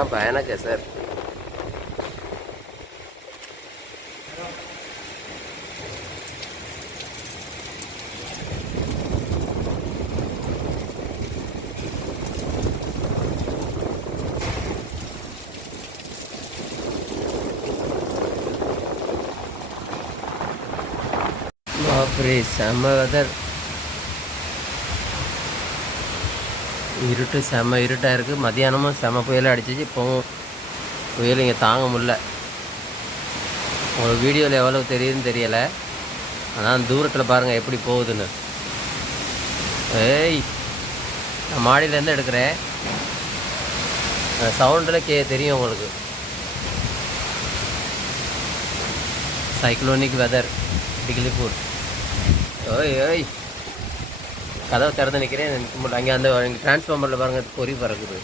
कितना भयानक है सर। बाप रे செம்ம வெதர். இருட்டு செம்ம இருட்டாக இருக்குது. மதியானமும் செம்ம புயலாக அடிச்சிச்சு. இப்போவும் புயல் இங்கே தாங்க முடில. உங்களுக்கு வீடியோவில் எவ்வளோ தெரியுதுன்னு தெரியலை. ஆனால் தூரத்தில் பாருங்கள் எப்படி போகுதுன்னு. ஏய், நான் மாடியிலேருந்து எடுக்கிறேன். சவுண்டில் தெரியும் உங்களுக்கு. Cyclonic weather Diglipur. ஓய் ஓய், கதவை திறந்து நிற்கிறேன். நிற்க முடியல. அங்கே அந்த டிரான்ஸ்ஃபார்மரில் பாருங்கள் பொறி பறக்குது.